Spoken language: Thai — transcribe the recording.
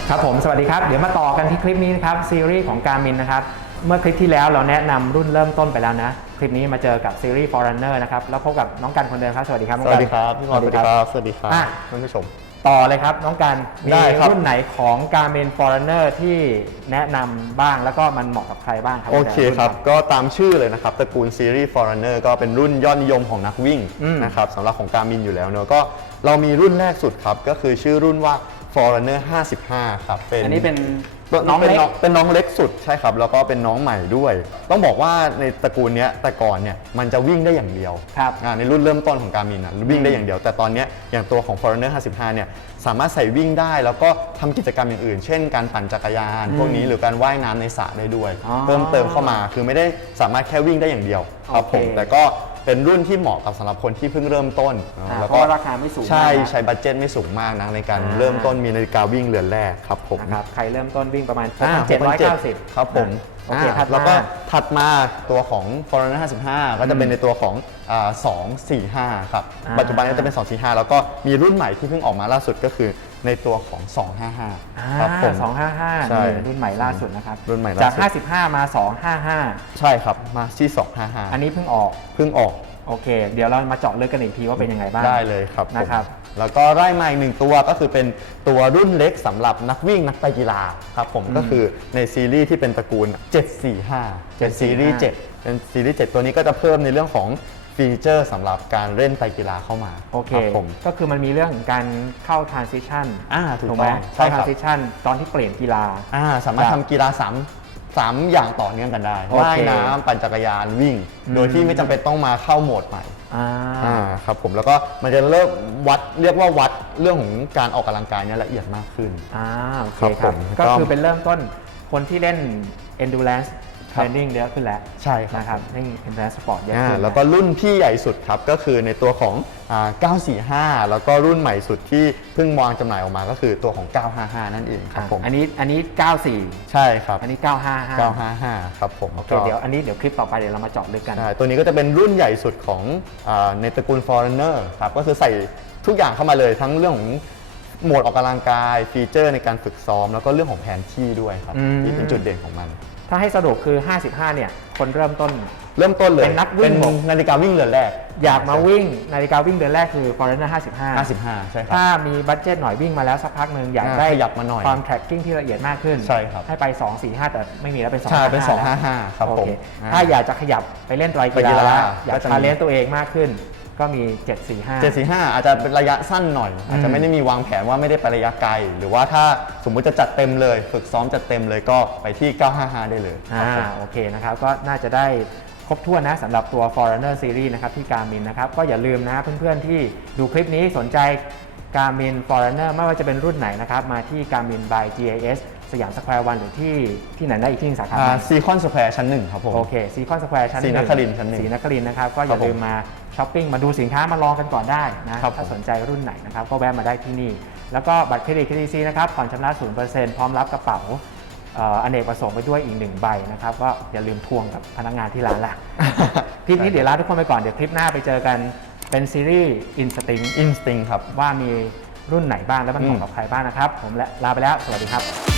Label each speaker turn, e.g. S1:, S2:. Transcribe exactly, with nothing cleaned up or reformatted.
S1: ครับผมสวัสดีครับเดี๋ยวมาต่อกันที่คลิปนี้นะครับซีรีส์ของ Garmin นะครับเมื่อคลิปที่แล้วเราแนะนำรุ่นเริ่มต้นไปแล้วนะคลิปนี้มาเจอกับซีรีส์ Forerunner นะครับแล้วพบกับน้องกันคนเดิมครับสวัสดีครับน้องกัน
S2: สวัสดีครับพี่บอลสวัสดีครับสวัสดีครับท่านผู้ชม
S1: ต่อเลยครับน้องกันมีรุ่นไหนของ Garmin Forerunner ที่แนะนำบ้างแล้วก็มันเหมาะกับใครบ้างครับ
S2: โอเคครับก็ตามชื่อเลยนะครับตระกูลซีรีส์ Forerunner ก็เป็นรุ่นยอดนิยมของนักวิ่งนะครับสำหรับของ Garmin อยู่แล้วเนอะก็เรามีรุ่นแรกสุดครับก็คือชื่อรุ่นว่า Forerunner ห้าสิบห้าครับ
S1: เป็นอันนี้เป็น
S2: น้องเล็กเป็นน้องเล็กสุดใช่ครับแล้วก็เป็นน้องใหม่ด้วยต้องบอกว่าในตระกูลนี้แต่ก่อนเนี่ยมันจะวิ่งได้อย่างเดียวในรุ่นเริ่มต้นของ Garmin นะวิ่งได้อย่างเดียวแต่ตอนนี้อย่างตัวของ Forerunner ห้าสิบห้าเนี่ยสามารถใส่วิ่งได้แล้วก็ทำกิจกรรมอย่างอื่นเช่นการปั่นจักรยานพวกนี้หรือการว่ายน้ำในสระได้ด้วยเพิ่มเติมเข้ามาคือไม่ได้สามารถแค่วิ่งได้อย่างเดียวครับผมแต่ก็เป็นรุ่นที่เหมาะกับสำหรับคนที่เพิ่งเริ่มต้น
S1: แล้วก็ราคาไม่สูง
S2: ใช่ใช้บัดเจ็ตไม่สูงมากนะในการเริ่มต้นมีนาฬิกาวิ่งเรือนแรกครับผม
S1: นะครับใครเริ่มต้นวิ่งประมาณหกพันเจ็ดร้อยเก้าสิบ
S2: ครับผมโอเคครับแล้วก็ถัดมาตัวของ Forerunner ห้าสิบห้าก็จะเป็นในตัวของสองสี่ห้าครับปัจจุบันนี้จะเป็นสองสี่ห้าแล้วก็มีรุ่นใหม่ที่เพิ่งออกมาล่าสุดก็คือในตัวของสองห้าห้า
S1: ครับผมสองห้าห้ารุ่นใหม่ล่าสุดนะครับ
S2: รุ่นใหม่
S1: จากห้าสิบห้ามาสองห้าห้า
S2: ใช่ครับมาที่สองห้าห้า
S1: อันนี้เพิ่งออก
S2: เพิ่งออก
S1: โอเคเดี๋ยวเรามาเจาะลึกกันอีกทีว่าเป็นยังไงบ้าง
S2: ได้เลยครับ
S1: นะครับ
S2: แล้วก็ไล่มาอีกหนึ่งตัวก็คือเป็นตัวรุ่นเล็กสำหรับนักวิ่งนักไตรกีฬาครับผมก็คือในซีรีส์ที่เป็นตระกูลเจ็ดสี่ห้าเป็นซีรีส์เจ็ดเป็นซีรีส์เจ็ดตัวนี้ก็จะเพิ่มในเรื่องของฟีเจอร์สำหรับการเล่นไตรกีฬาเข้ามา
S1: โอเคก็คือมันมีเรื่องการเข้า transition
S2: อ่าถูกไหม
S1: เข้า transition ตอนที่เปลี่ยนกีฬา
S2: อ่าสามารถทำกีฬาสามสามอย่างต่อเนื่องกันได้ว่ายน้ำปั่นจักรยานวิ่งโดยที่ไม่จำเป็นต้องมาเข้าโหมดใหม่อ่าครับผมแล้วก็มันจะเริ่มวัดเรียกว่าวัดเรื่องของการออกกำลังกายเนี่ยละเอียดมากขึ้น
S1: อ่าโอเคครับก็คือเป็นเริ่มต้นคนที่เล่น endurance training เยอะขึ้นแล้ว
S2: ใช่
S1: นะครับเล่น endurance sport เยอะขึ้น
S2: แล้วก็รุ่นที่ใหญ่สุดครับก็คือในตัวของเก้าสี่ห้าแล้วก็รุ่นใหม่สุดที่เพิ่งวางจำหน่ายออกมาก็คือตัวของเก้าห้าห้านั่นเองครับผม
S1: อันนี้อันนี้เก้าสี่
S2: ใช่ครับ
S1: อันนี้เก้าห้าห้า
S2: เก้าห้าห้าครับผม
S1: โอเคเดี๋ยวอันนี้เดี๋ยวคลิปต่อไปเดี๋ยวเรามาเจาะลึกกัน
S2: ใช่ตัวนี้ก็จะเป็นรุ่นใหญ่สุดของในตระกูล Forerunner ครับก็คือใส่ทุกอย่างเข้ามาเลยทั้งเรื่องของโหมดออกกำลังกายฟีเจอร์ในการฝึกซ้อมแล้วก็เรื่องของแผนที่ด้วยครับที่เป็นจุดเด่นของมัน
S1: ถ้าให้สรุปคือห้าสิบห้าเนี่ยคนเริ่มต้น
S2: เริ่มต้นเลย
S1: เป็นนักวิ่ง
S2: นาฬิกาวิ่งเรือนแรก
S1: อยากมาวิ่งนาฬิกาวิ่งเรือนแรกคือ Forerunner ห้าสิบห้า
S2: ห้าสิบห้าใช่ครับ
S1: ถ้ามีบัดเจ็ตหน่อยวิ่งมาแล้วสักพักหนึ่งอยากได้
S2: หยับมาหน่อย
S1: ความ tracking ที่ละเอียดมากขึ้น
S2: ใช่ครับ
S1: ให้ไปสองสี่ห้าแต่ไม่มีแล้วเป็นสอง
S2: ห้าห้าเป็นสองห้าห้าครับผม
S1: ถ้าอยากจะขยับไปเล่นไตรกีฬาอยากชาเลนจ์ตัวเองมากขึ้นก็มีเจ็ดสี่ห้า
S2: เจ็ดสี่ห้าอาจจะเป็นระยะสั้นหน่อยอาจจะไม่ได้มีวางแผนว่าไม่ได้ไประยะไกลหรือว่าถ้าสมมุติจะจัดเต็มเลยฝึกซ้อมจัดเต็มเลยก็ไปที่เก้าห้าห้าได้เลย
S1: อ่าโอเคนะครับก็น่าจะได้ครบถ้วนนะสำหรับตัว Forerunner Series นะครับที่ Garmin นะครับก็อย่าลืมนะเพื่อนๆที่ดูคลิปนี้สนใจ Garmin Forerunner ไม่ว่าจะเป็นรุ่นไหนนะครับมาที่ Garmin by จี เอ เอส สยามสแควร์วันหรือที่ที่ไหนได้อีกที่สาขา
S2: ซีคอนสแควร์ชั้นหนึ่งครับผม
S1: โอเคซีคอนสแควร์ชั้นหนึ่ง
S2: ศรีนครินทร์ชั้นหนึ่ง
S1: ศรีนครินทร์นะครับก็อย่าลืมมาช้อปปิ้งมาดูสินค้ามาลองกันก่อนได้นะถ้าสนใจรุ่นไหนนะครับก็แวะมาได้ที่นี่แล้วก็บัตรเครดิต เค ที ซี นะครับผ่อนชำระ ศูนย์เปอร์เซ็นต์ พร้อมรับกระเป๋าอเนกประสงค์ไปด้วยอีกหนึ่งใบนะครับก็อย่าลืมทวงกับพนักงานที่ร้านละคลิปนี้เดี๋ยวลาทุกคนไปก่อนเดี๋ยวคลิปหน้าไปเจอกันเป็นซีรีส์ Instinct
S2: Instinct ครับ
S1: ว่ามีรุ่นไหนบ้างและมันเหมาะกับใครบ้างนะครับผมลาไปแล้วสวัสดีครับ